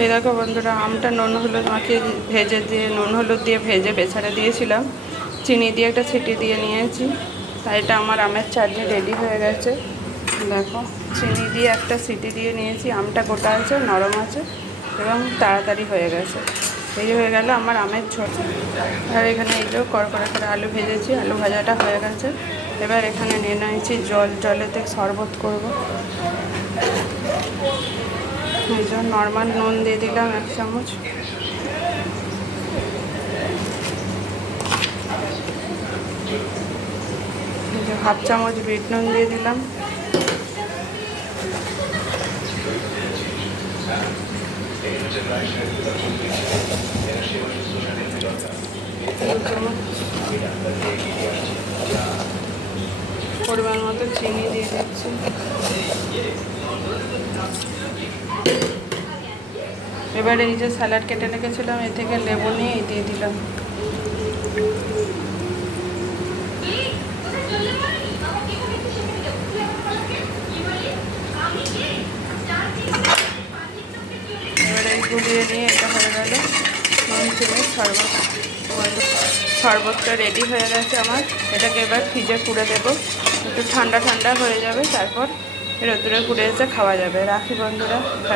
এই দেখো বন্ধুরা, আমটা নুন হলুদ মাখিয়ে ভেজে দিয়ে নুন হলুদ দিয়ে ভেজে বেছাড়ে দিয়েছিলাম, চিনি দিয়ে একটা ছিটি দিয়ে নিয়েছি। তাই এটা আমার আমের চাটনি রেডি হয়ে গেছে। দেখো, চিনি দিয়ে একটা সিটি দিয়ে নিয়েছি, আমটা গোটা আছে, নরম আছে এবং তাড়াতাড়ি হয়ে গেছে। এই হয়ে গেল আমার আমের ঝোল। আর এখানে এই যে কড়কড়া করে আলু ভেজেছি, আলু ভাজাটা হয়ে গেছে। এবার এখানে নিয়ে নিয়েছি জল, জলেতে শরবত করব। এই যে নর্মাল নুন দিয়ে দিলাম 1 চামচ, এই যে 1/2 চামচ বিট নুন দিয়ে দিলাম, পরিমাণ মতো চিনি দিয়ে দিচ্ছি। এবার এই যে স্যালাড কেটে রেখেছিলাম, এ থেকে লেবু নিয়ে দিয়ে দিলাম। এবার এই গুলিয়ে নিয়ে এটা হয়ে গেল নুন চিনির শরবত। শরবতটা রেডি হয়ে গেছে আমার। এটাকে এবার ফ্রিজে পুড়ে দেবো, একটু ঠান্ডা ঠান্ডা হয়ে যাবে, তারপর রোদ্দুরে পুড়ে এসে খাওয়া যাবে। রাখি বন্ধুরা।